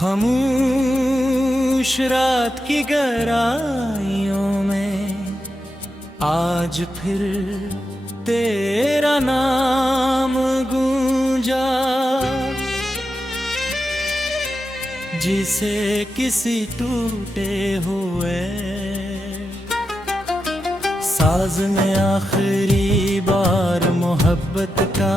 खामोश रात की गहराइयों में आज फिर तेरा नाम गूंजा, जिसे किसी टूटे हुए साज में आखिरी बार मोहब्बत का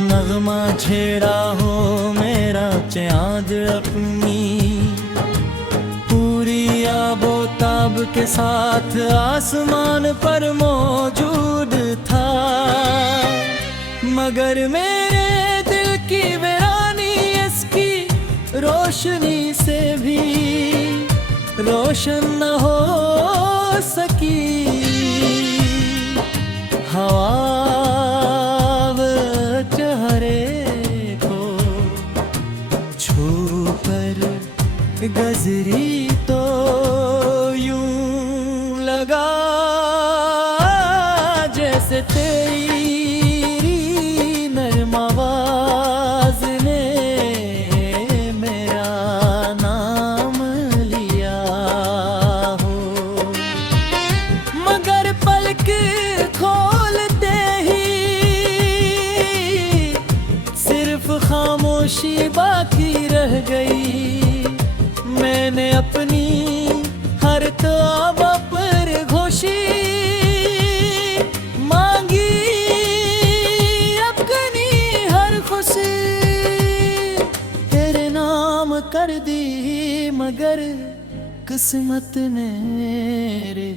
नगमा छेड़ा हो मेरा चाँद अपनी पूरी आबोताब के साथ आसमान पर मौजूद था। मगर मेरे दिल की वीरानी इसकी रोशनी से भी रोशन न हो सकी। हवा गजरी तो यूं लगा जैसे तेरी नर्म आवाज ने मेरा नाम लिया हो। मगर पलक खोलते ही सिर्फ खामोशी बाकी रह गई। मैंने अपनी हर तौबा पर घोषी मांगी, अपनी हर खुशी तेरे नाम कर दी। मगर किस्मत ने मेरे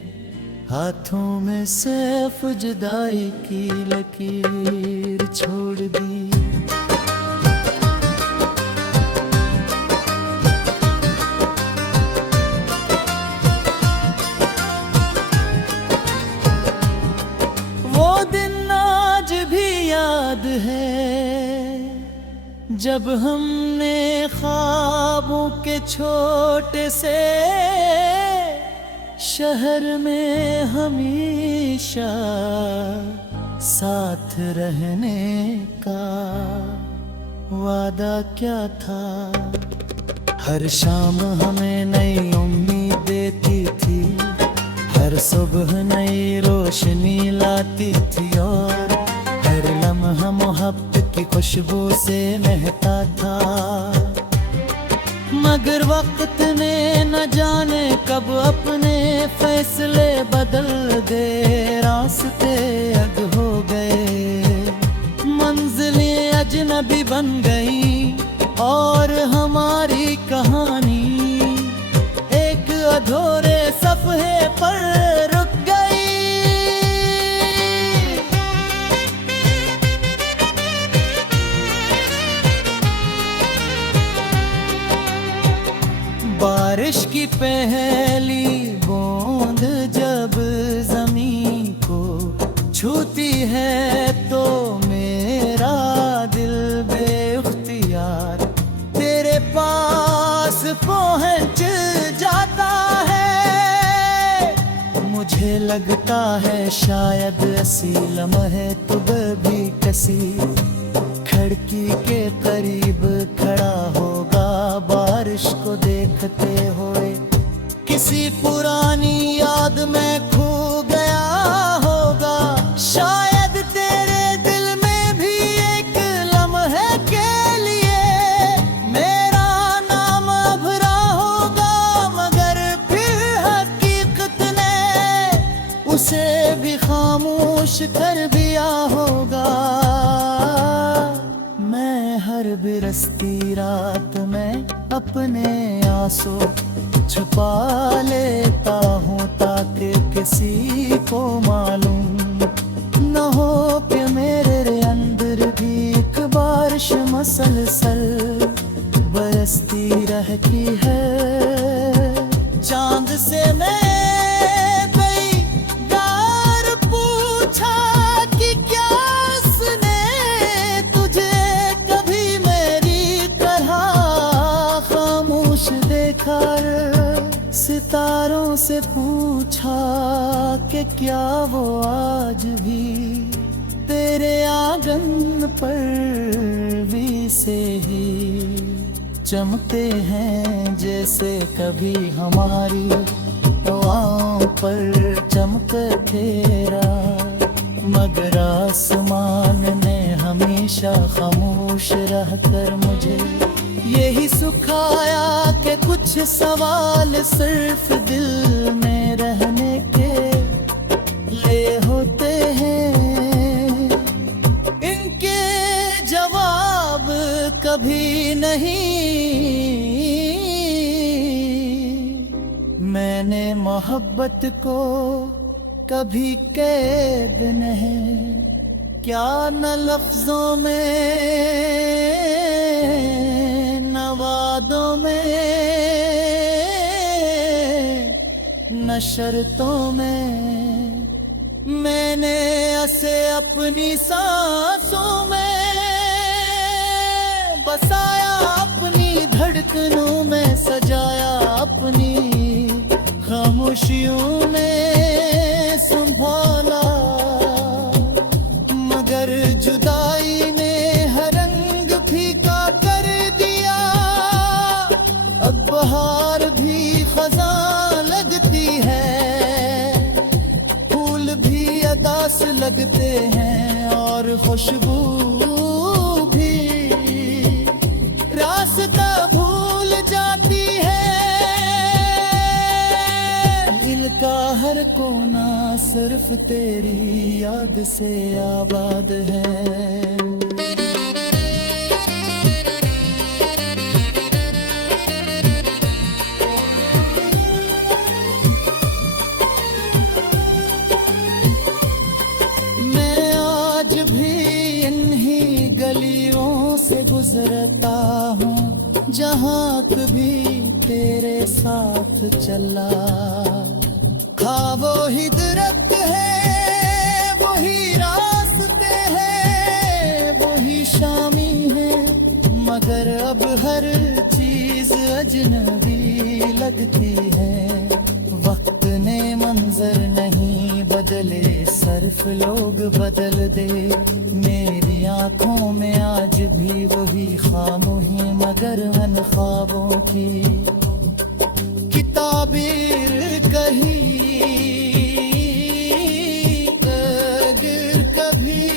हाथों में सिर्फ जुदाई की लकीर छोड़ दी। जब हमने ख्वाबों के छोटे से शहर में हमेशा साथ रहने का वादा क्या था। हर शाम हमें नई उम्मीद देती थी, हर सुबह नई रोशनी लाती थी और हर लम्हा मोहब्बत की खुशबू से महका था। मगर वक्त ने न जाने कब अपने फैसले बदल दे, रास्ते अग हो गए, मंजिलें अजनबी बन गई और हमारी कहानी एक अधूरे सफ़हे पर रुक गई। बारिश की पहली बूंद जब ज़मीन को छूती है तो मेरा दिल बेख्तियार तेरे पास पहुंच जाता है। मुझे लगता है शायद ऐसी लम्हे तुम भी किसी खिड़की के करीब खड़ा होगा, बारिश को देखते हुए किसी पुरानी याद में खो गया होगा। शायद तेरे दिल में भी एक लम्हे के लिए मेरा नाम भरा होगा, मगर फिर हकीकत ने उसे भी खामोश कर दिया होगा। हर बिरसती रात में अपने आंसू छुपा लेता हूँ ताकि किसी को मालूम न हो कि मेरे अंदर भी एक बारिश मसलसल बरसती रहती है। चांद से मैं सितारों से पूछा कि क्या वो आज भी तेरे आंगन पर भी से ही चमकते हैं जैसे कभी हमारी हवाओं पर चमके तेरा, मगर आसमान ने हमेशा खामोश रहकर मुझे यही सिखाया कि कुछ सवाल सिर्फ दिल में रहने के लिए होते हैं, इनके जवाब कभी नहीं। मैंने मोहब्बत को कभी कैद नहीं क्या, न लफ्जों में न वादों में न शर्तों में, मैंने ऐसे अपनी सांसों में बसाया, अपनी धड़कनों में सजाया, अपनी खामोशियों ने संभाला, मगर जुदाई ने हर रंग फीका कर दिया। अब बहार भी खज़ां लगती है, फूल भी अदास लगते हैं, और खुशबू भी रास्ता भूल जाती है। दिल का हर कोना सिर्फ तेरी याद से आबाद है। मैं आज भी इन्हीं गलियों से गुजरता हूँ जहाँ कभी तेरे साथ चला, हाँ वो ही दरख्त है, वही रास्ते हैं, वही शामी है, मगर अब हर चीज अजनबी लगती है। वक्त ने मंजर नहीं बदले, सिर्फ लोग बदल दे, मेरी आंखों में आज भी वही खामोशी, मगर उन ख्वाबों की किताबीर कही अगर कभी।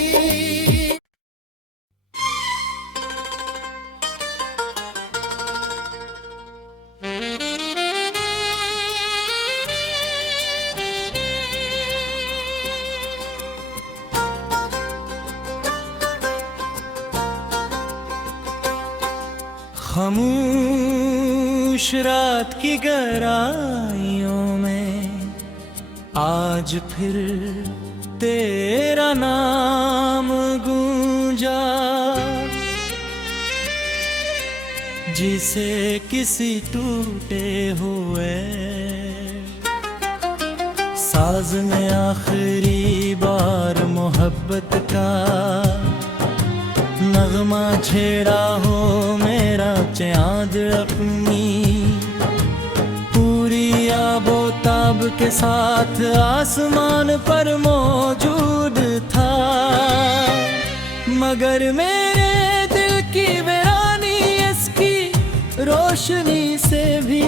खामोश रात की गहराइयों में आज फिर तेरा नाम गूंजा, जिसे किसी टूटे हुए साज में आखिरी बार मोहब्बत का नगमा छेड़ा हो मेरा चाँद अपनी पूरी आबोताब के साथ आसमान पर मौजूद था, मगर मेरे दिल की वीरानी इसकी रोशनी से भी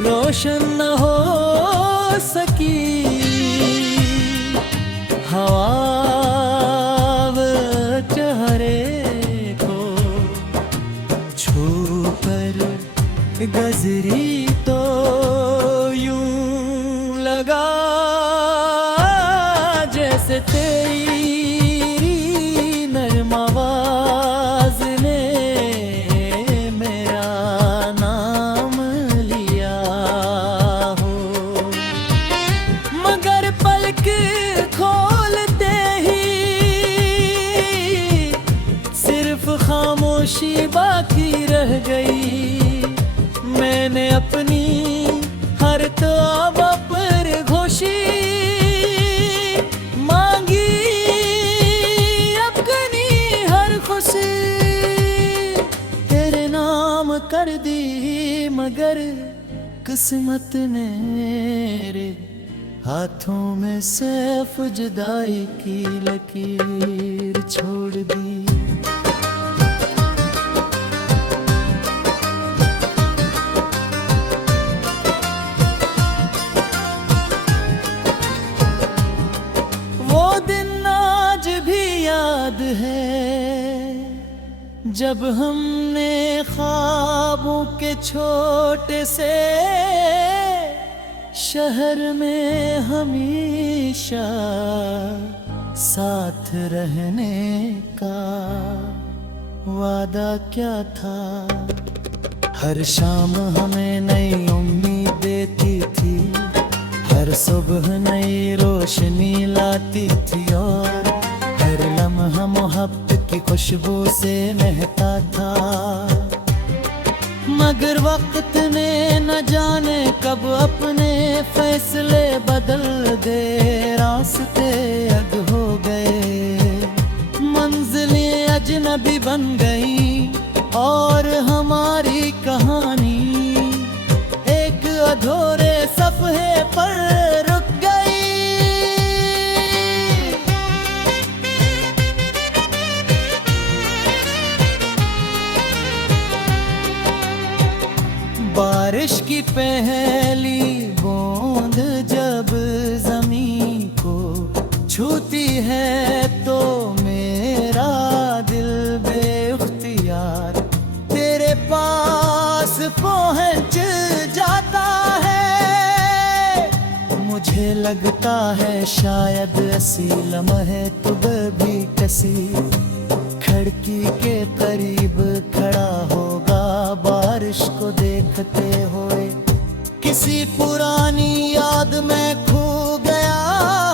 रोशन न हो सकी। हवा गजरी तो यूं लगा जैसे तेरी नर्म आवाज ने मेरा नाम लिया हो, मगर पलक खोलते ही सिर्फ खामोशी बाकी रह गई। मैंने अपनी हर तौबा पर घोषी मांगी, अपनी हर खुशी तेरे नाम कर दी, मगर किस्मत ने मेरे हाथों में सिर्फ जुदाई की लकीर छोड़ दी। याद है जब हमने ख्वाबों के छोटे से शहर में हमेशा साथ रहने का वादा क्या था। हर शाम हमें नई उम्मीद देती थी, हर सुबह नई रोशनी लाती थी और हर लम्हा मोहब्बत की खुशबू से महका था। मगर वक्त ने न जाने कब अपने फैसले बदल दे, रास्ते अग हो गए, मंजिलें अजनबी बन गई और हमारी कहानी एक अधूरे सफ़हे पर रुक गई। बारिश की पहली बूंद जब ज़मीं को छूती है तो मेरा दिल बेख्तियार तेरे पास पहुंच जाता है। मुझे लगता है शायद ऐसी लम्हे तुझे भी किसी खिड़की के करीब खड़ा होगा, बारिश को देखते हुए किसी पुरानी याद में खो गया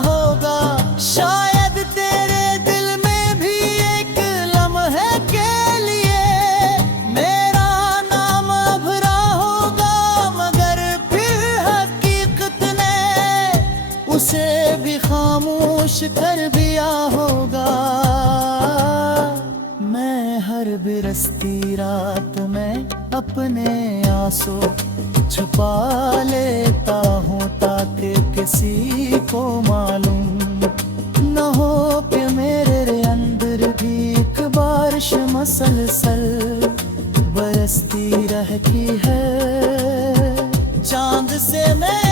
होगा। शायद तेरे दिल में भी एक लम्हे के लिए मेरा नाम भरा होगा, मगर फिर हकीकत ने उसे भी खामोश कर दिया होगा। मैं हर बिरसती रात में अपने आंसू छुपा लेता हूँ ताकि किसी को मालूम न हो कि मेरे अंदर भी एक बारिश मसलसल बरसती रहती है। चांद से मैं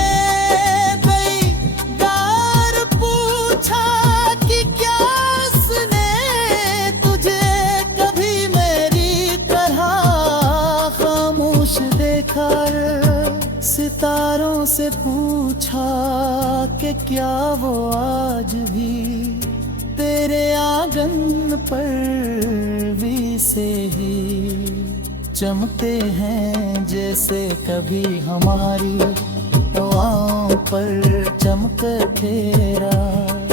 सितारों से पूछा कि क्या वो आज भी तेरे आंगन पर भी से ही चमकते हैं, जैसे कभी हमारी दुआओं पर चमकते रात।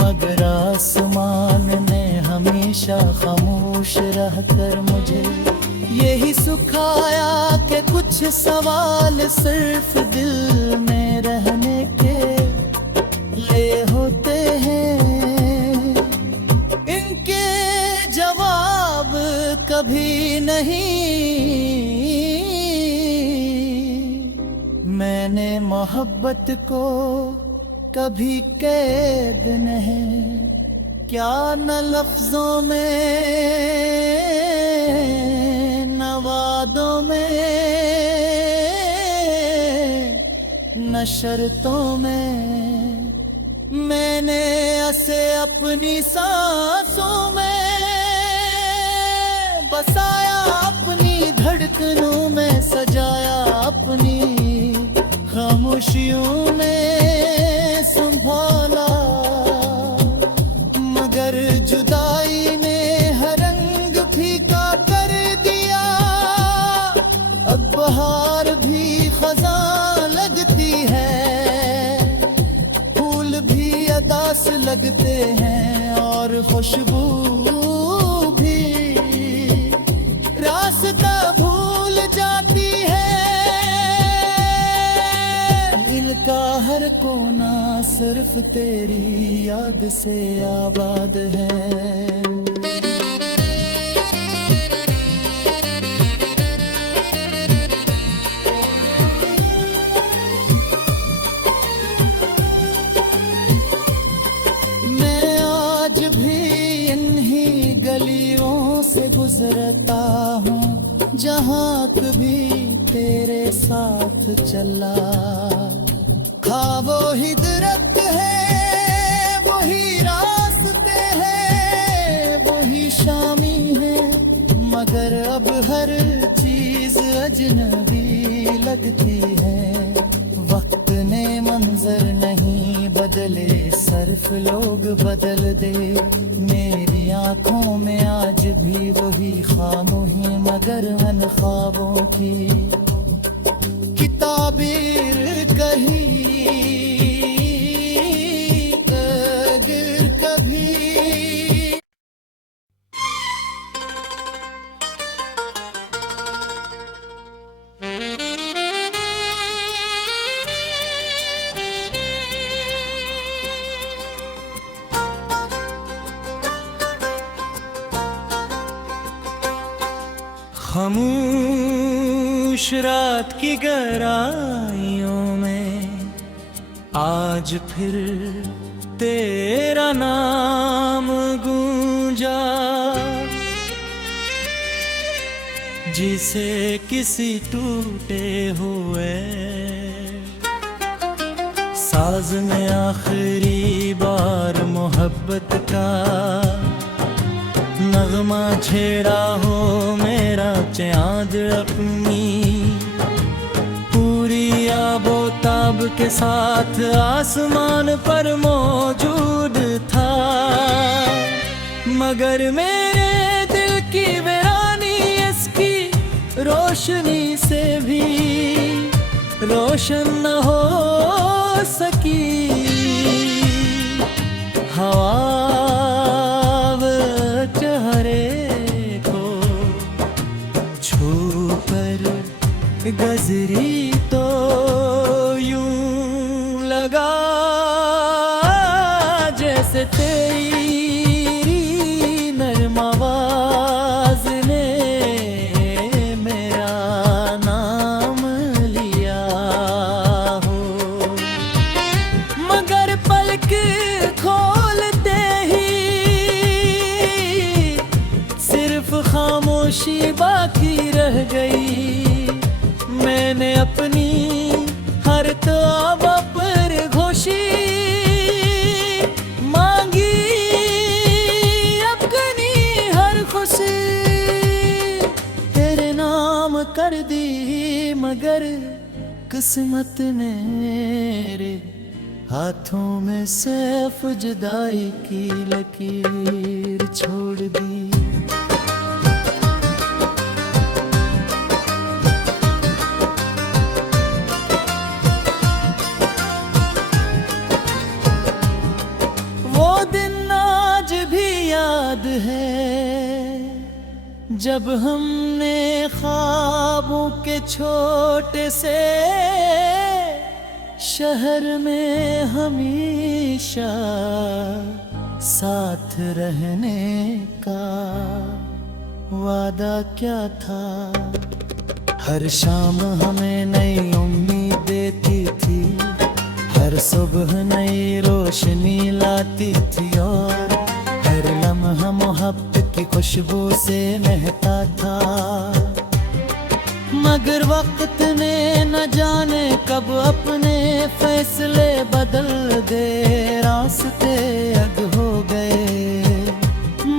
मगर आसमान ने हमेशा खामोश रहकर मुझे यही सिखाया कि कुछ सवाल सिर्फ दिल में रहने के लिए होते हैं, इनके जवाब कभी नहीं। मैंने मोहब्बत को कभी कैद नहीं क्या, न लफ्जों में न वादों में न शर्तों में, मैंने ऐसे अपनी सांसों में बसाया, अपनी धड़कनों में सजाया, अपनी खामोशियों में संभाला। मगर जुदाई ने हर रंग फीका कर दिया, अब बहार भी खज़ां लगती है, फूल भी अदास लगते हैं और खुशबू भी रास्ता भूल जाती है। दिल का हर कोना सिर्फ तेरी याद से आबाद है। गुजरता हूँ जहाँ कभी तेरे साथ चला, ख्वाबों ही दरख्त है वही रास्ते हैं, शामी है, मगर अब हर चीज अजनबी लगती है। वक्त ने मंजर नहीं बदले, सिर्फ लोग बदल दे। मेरी आंखों में आज भी वही खामोही, मगर अन ख्वाबों की किताबीर कही अगर कभी। खामोश रात की गहराइयों में आज फिर तेरा नाम गूंजा, जिसे किसी टूटे हुए साज में आखिरी बार मोहब्बत का नगमा छेड़ा हो मेरा चाँद अपनी पूरी आबोताब के साथ आसमान पर मौजूद था। मगर मेरे दिल की वीरानी इसकी रोशनी से भी रोशन न हो सकी। हवा गजरी तो यूं लगा जैसे तेरी नरम आवाज ने मेरा नाम लिया हो। मगर पलक खोलते ही सिर्फ खामोशी बाकी रह गई। मैंने अपनी हर तौबा पर घोशी मांगी, अपनी हर खुशी तेरे नाम कर दी। मगर किस्मत ने मेरे हाथों में सिर्फ जुदाई की लकीर छोड़ दी। जब हमने ख्वाबों के छोटे से शहर में हमेशा साथ रहने का वादा क्या था। हर शाम हमें नई उम्मीद देती थी, हर सुबह नई रोशनी लाती थी और हर लम्हा मोहब्बत की खुशबू से महकता था। मगर वक्त ने न जाने कब अपने फैसले बदल दे। रास्ते अग हो गए,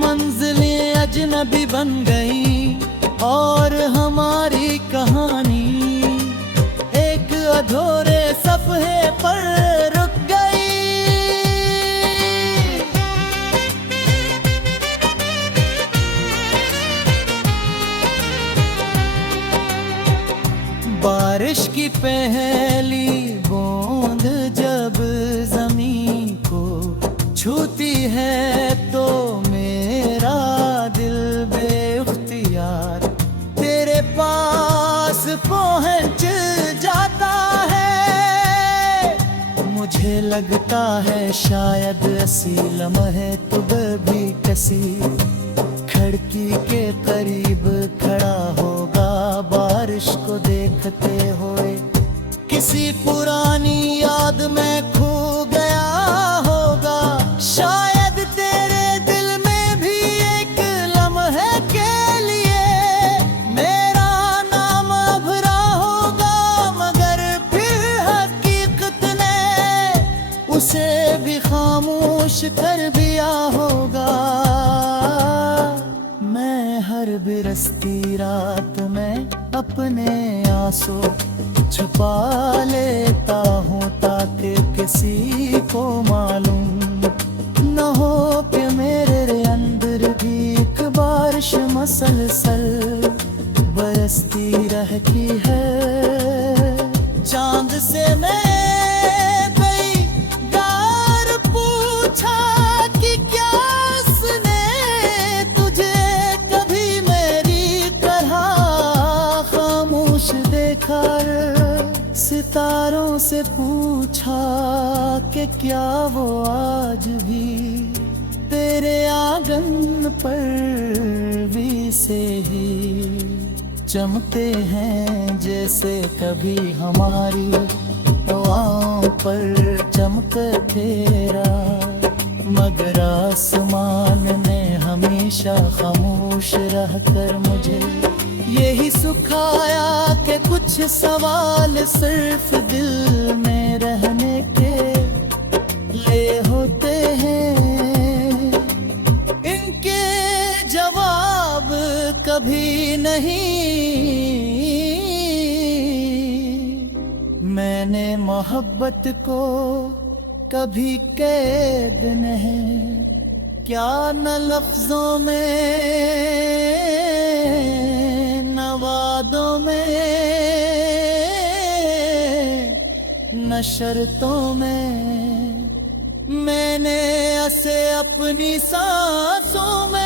मंजिलें अजनबी बन गई और हमारी कहानी एक अधूरे सफ़े पर रुक गई। बारिश की पहली बूंद जब ज़मीं को छूती है तो मेरा दिल बेख्तियार तेरे पास पहुंच जाता है। मुझे लगता है शायद ऐसी लम्हे तुझे भी किसी खिड़की के करीब खड़ा होगा, बारिश को देखते हुए किसी पुरानी याद में खो गया होगा। शायद तेरे दिल में भी एक लम्हे के लिए मेरा नाम भरा होगा, मगर फिर हकीकत ने उसे भी खामोश कर दिया होगा। बिरसती रात में अपने आंसू छुपा लेता हूँ ताकि किसी को मालूम न हो कि मेरे अंदर भी एक बारिश मसलसल बरसती रहती है। चांद से मैं कई बार पूछा कि क्या उसने तुझे कभी मेरी तरह खामोश देखा रे। सितारों से पूछा कि क्या वो आज भी तेरे आंगन पर भी से ही चमकते हैं जैसे कभी हमारी हवाओं पर चमक तेरा। मगर आसमान ने हमेशा खामोश रहकर मुझे यही सिखाया कि कुछ सवाल सिर्फ दिल में रहने के लिए होते हैं, इनके जवाब कभी नहीं। मैंने मोहब्बत को कभी कैद नहीं क्या, न लफ्जों में न वादों में न शर्तों में। मैंने ऐसे अपनी सांसों में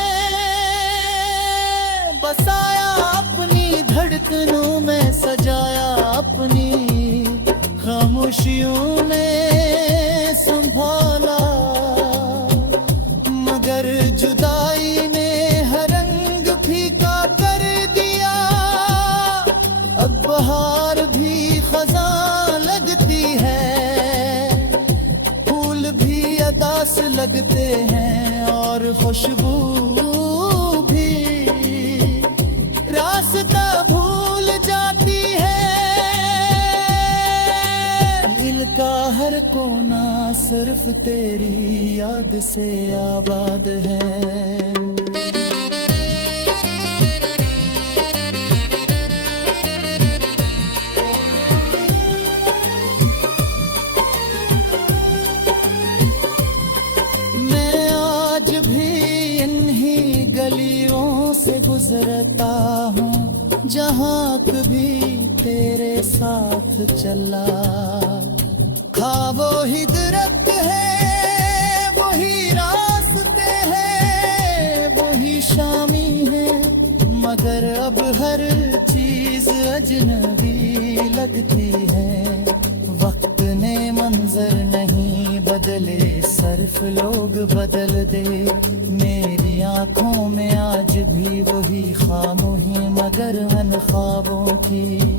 बसाया, अपनी धड़कनों में सजाया, अपनी खामोशियों ने संभाला। मगर जुदाई ने हर रंग फीका कर दिया, अब बहार भी खज़ां लगती है, फूल भी अदास लगते हैं और खुशबू भी रास्ता भूल जाती है। दिल का हर कोना सिर्फ तेरी याद से आबाद है। मैं आज भी इन्हीं गलियों से गुजरता हूँ जहाँ कभी तेरे साथ चला। हाँ वो ही दरख्त है, वही रास्ते हैं, वही शामी है, मगर अब हर चीज अजनबी लगती है। वक्त ने मंजर नहीं बदले, सिर्फ लोग बदल दे। मेरी आंखों में आज भी वही खामोशी मगर अन ख्वाबों की